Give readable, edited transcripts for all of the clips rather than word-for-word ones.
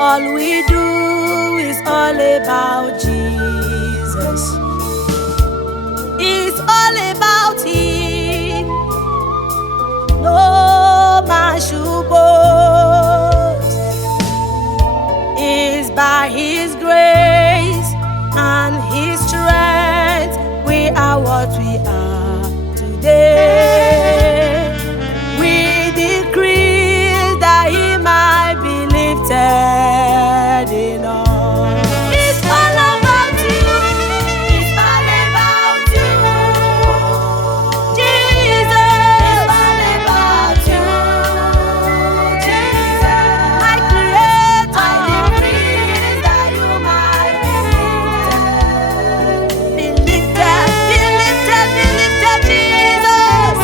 All we do is all about Jesus. It's all about Him. No man should boast. It's by His grace and His strength we are what we are today. We decrease that He might be lifted in all. It's all about you. It's all about you, Jesus. It's all about you, Jesus. My Creator, I decrease that you might be lifted, be lifted, be lifted, Jesus.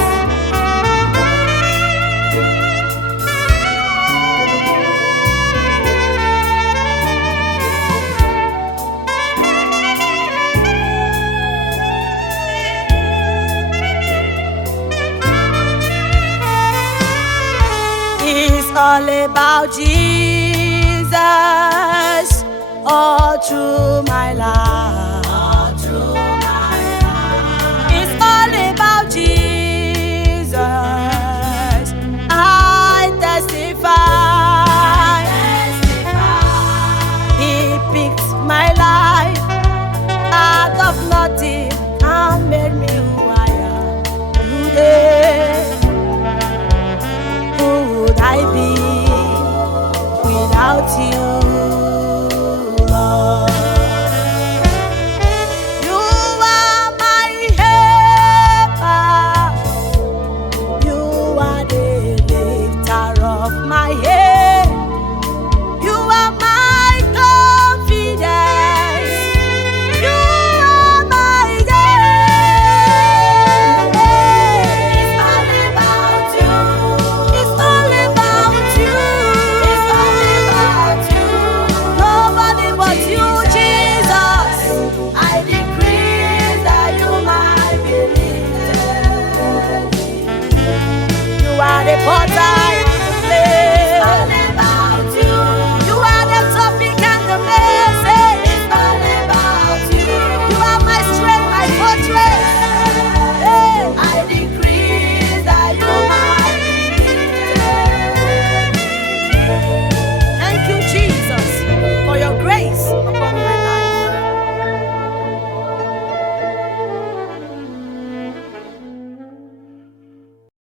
It's all about Jesus all through my life. All through my life. It's all about Jesus. I testify. He picked my life out of nothing and made me who I am today. Who would I be without you?